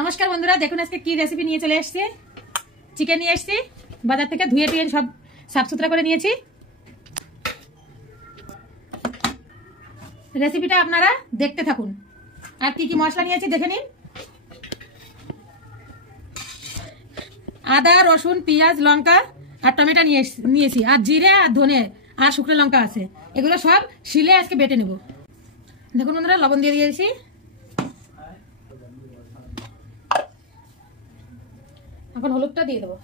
নমস্কার বন্ধুরা, দেখুন আজকে কি রেসিপি নিয়ে চলে এসেছি। চিকেন নিয়ে এসেছি বাজার থেকে, ধুয়ে টুয়ে সব সাফ সুতরা করে নিয়েছি। রেসিপিটা আপনারা দেখতে থাকুন। আর কি কি মশলা নিয়েছি দেখে নিন। আদা, রসুন, পেঁয়াজ, লঙ্কা আর টমেটো নিয়েছি, আর জিরে আর ধনে আর শুকনো লঙ্কা আছে। এগুলো সব শিলে আজকে বেটে নেব। দেখুন বন্ধুরা, লবণ দিয়ে দিয়েছি। এখন হলুদটা দিয়ে দেবো।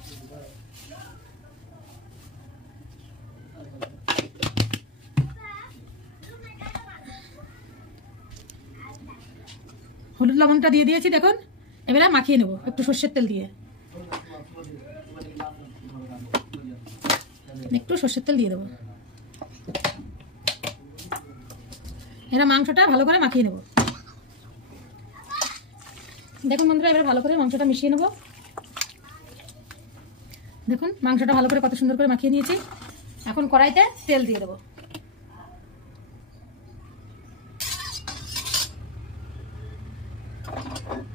হলুদ লবণটা দিয়ে দিয়েছি। দেখুন এবারে মাখিয়ে নেব একটু সর্ষের তেল দিয়ে। একটু সর্ষের তেল দিয়ে দেবো। এরা মাংসটা ভালো করে মাখিয়ে নেব। দেখুন বন্ধুরা, এবার ভালো করে মাংসটা মিশিয়ে নেব। দেখুন মাংসটা ভালো করে কত সুন্দর করে মাখিয়ে নিয়েছি। এখন কড়াইতে তেল দিয়ে দেবো।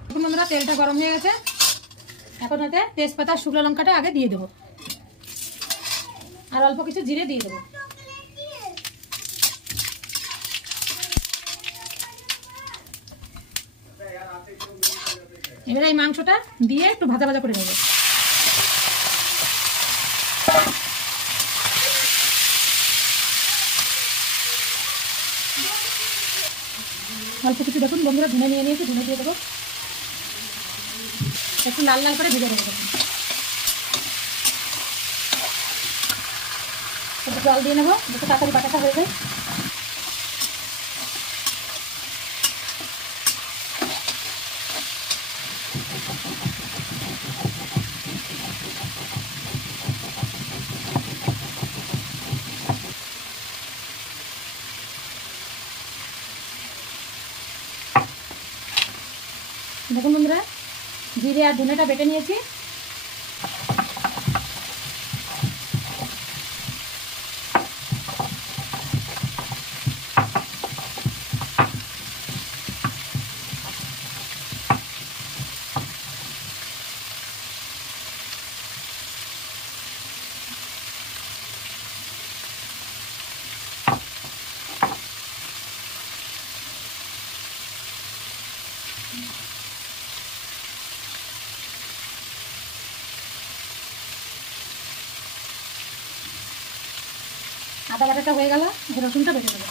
দেখুন বন্ধুরা, তেলটা গরম হয়ে গেছে। এখন এতে তেজপাতা, শুকনো লঙ্কাটা আগে দিয়ে দেবো, আর অল্প কিছু জিরে দিয়ে দেবো। এবারে এই মাংসটা দিয়ে একটু ভাজা ভাজা করে নেব। অল্প কিছু দেখুন বন্ধুরা ধনে নিয়ে নিয়েছি, ধনে দিয়ে দেবো। একটু লাল লাল করে ভেজে নেবো। একটু জল দিয়ে নেবো, একটু তাড়াতাড়ি বাটাটা হয়ে যায়। দেখুন বন্ধুরা, জিরে আর ধনেটা বেটে নিয়েছি। আদা বাটাটা হয়ে গেল, রসুনটা বেটে নেব।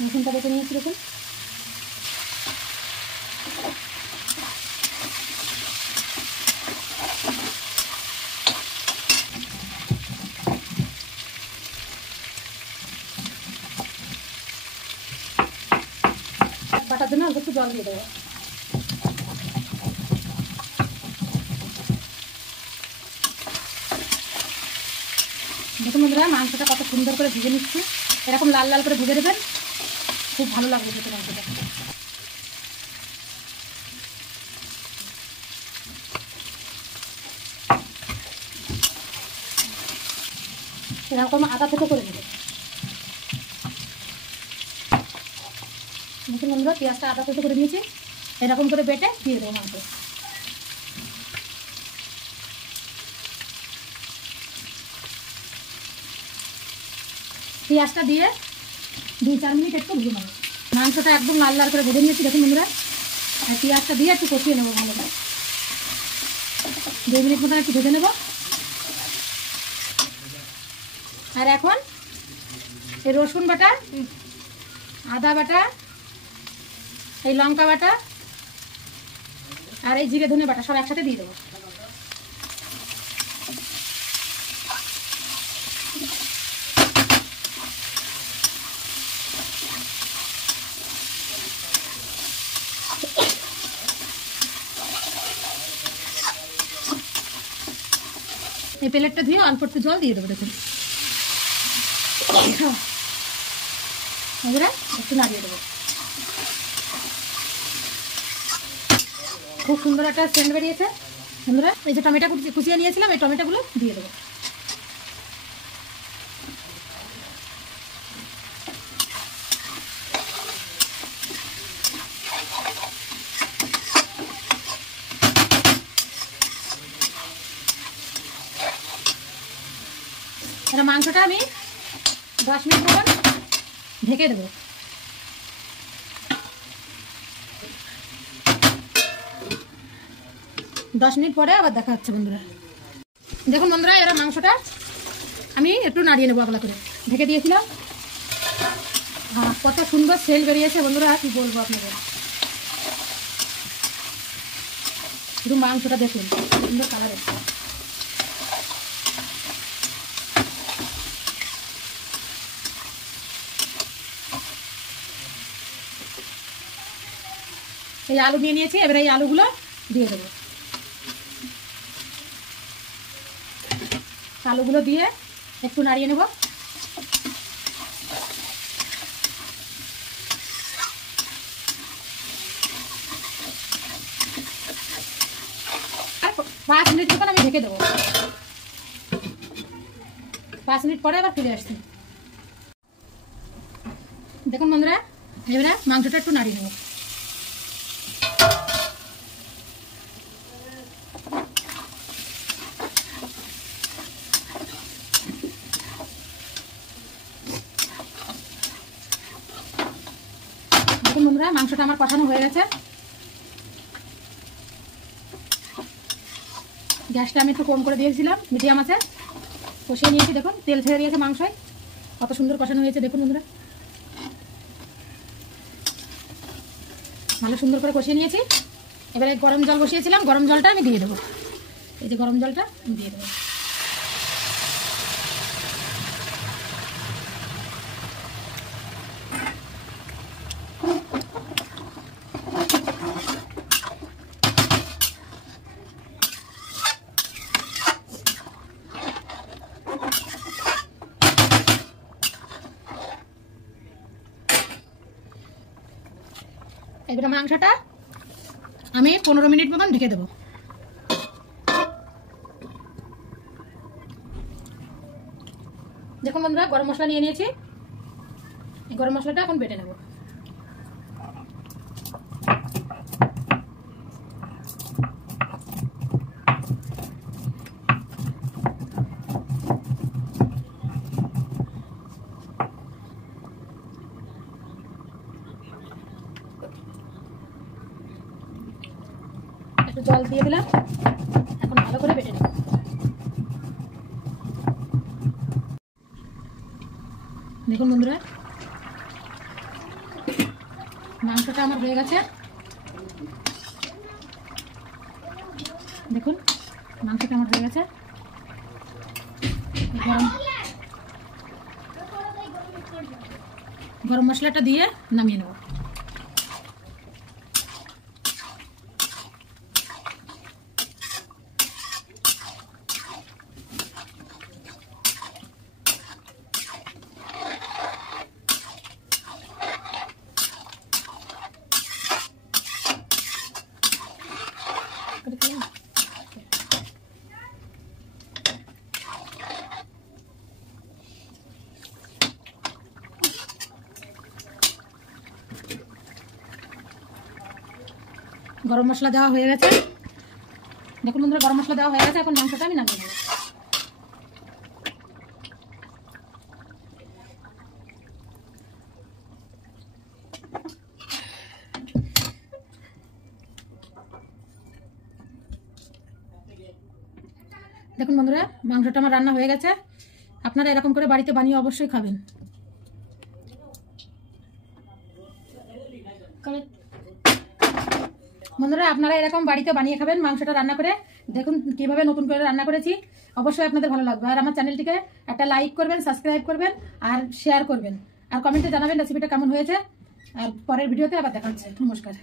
রসুনটা বেটে নিয়েছি। দেখুন বাটার জন্য অল্প একটু জল দিয়ে দেবো। দেখুন বন্ধুরা, মাংসটা কত সুন্দর করে ভেজে নিচ্ছি। এরকম লাল লাল করে ভেজে দেবেন, খুব ভালো লাগবে খেতে মাংসটা। এরকম আদা থেকে করে দেবে। দেখুন বন্ধুরা, পেঁয়াজটা আদা থেকে করে নিয়েছি। এরকম করে বেটে দিয়ে দেবো মাংস। পেঁয়াজটা দিয়ে 2-4 মিনিট একটু ভেজে নেবো। মাংসটা একদম লাল লাল করে ভেজে নিয়েছি। দেখুন বন্ধুরা, আর পেঁয়াজটা দিয়ে একটু কষিয়ে নেবো ভালো করে। 2 মিনিট মতন একটু ভেজে নেবো। আর এখন এই রসুন বাটা, আদা বাটা, এই লঙ্কা বাটা আর এই জিরে ধনে বাটা সব একসাথে দিয়ে দেবো। এই প্লেটটা ধুয়ে অল্প একটু জল দিয়ে দেবো। দেখুন বন্ধুরা একটু নাড়িয়ে দেবো। খুব সুন্দর একটা সেন্ট বেরিয়েছে বন্ধুরা। এই যে টমেটো কুচিয়ে নিয়েছিলাম, এই টমেটোগুলো দিয়ে দেবো। এবার মাংসটা আমি 10 মিনিট মতন ঢেকে দেবো। 10 মিনিট পরে আবার দেখা হচ্ছে বন্ধুরা। দেখুন বন্ধুরা, এরা মাংসটা আমি একটু নাড়িয়ে নেবো আগলা করে, ঢেকে দিয়েছিলাম। কত সুন্দর সেল বেরিয়েছে বন্ধুরা, কি বলবো আপনাদের। শুধু মাংসটা দেখুন, সুন্দর কালার এসছে। এই আলু নিয়ে নিয়েছি, এবার এই আলুগুলো দিয়ে দেবো। আলুগুলো দিয়ে একটু নাড়িয়ে নেব। আর 5 মিনিট মতন আমি ঢেকে দেবো। 5 মিনিট পরে আবার ফিরে আসছি। দেখুন বন্ধুরা, এবারে মাংসটা একটু নাড়িয়ে নেব। দেখুন বন্ধুরা, মাংসটা আমার কষানো হয়ে গেছে। গ্যাসটা আমি একটু কম করে দিয়েছিলাম, মিডিয়াম আছে। কষিয়ে নিয়েছি, দেখুন তেল ছেড়ে দিয়েছে মাংসয়, কত সুন্দর কষানো হয়েছে। দেখুন বন্ধুরা, ভালো সুন্দর করে কষিয়ে নিয়েছি। এবারে গরম জল বসিয়েছিলাম, গরম জলটা আমি দিয়ে দেবো। এই যে গরম জলটা আমি দিয়ে দেবো। এবারে মাংসটা আমি 15 মিনিট মতন ঢেকে দেবো। দেখুন বন্ধুরা, গরম মশলা নিয়ে নিয়েছি। এই গরম মশলাটা এখন বেটে নেব। একটু জল দিয়ে দিলাম, এখন ভালো করে বেটে নেব। দেখুন বন্ধুরা, মাংসটা আমার হয়ে গেছে। দেখুন মাংসটা আমার হয়ে গেছে। গরম মশলাটা দিয়ে নামিয়ে নেব। গরম মশলা দেওয়া হয়ে গেছে। দেখুন বন্ধুরা, গরম মশলা দেওয়া হয়ে গেছে। এখন মাংসটা আমি নামিয়ে নেব। দেখুন বন্ধুরা, মাংসটা আমার রান্না হয়ে গেছে। আপনারা এরকম করে বাড়িতে বানিয়ে অবশ্যই খাবেন। বন্ধুরা, আপনারা এরকম বাড়িতে বানিয়ে খাবেন মাংসটা রান্না করে। দেখুন কিভাবে নতুন করে রান্না করেছি, অবশ্যই আপনাদের ভালো লাগবে। আর আমার চ্যানেলটিকে একটা লাইক করবেন, সাবস্ক্রাইব করবেন আর শেয়ার করবেন। আর কমেন্টে জানাবেন রেসিপিটা কেমন হয়েছে। আর পরের ভিডিওতে আবার দেখা হচ্ছে। নমস্কার।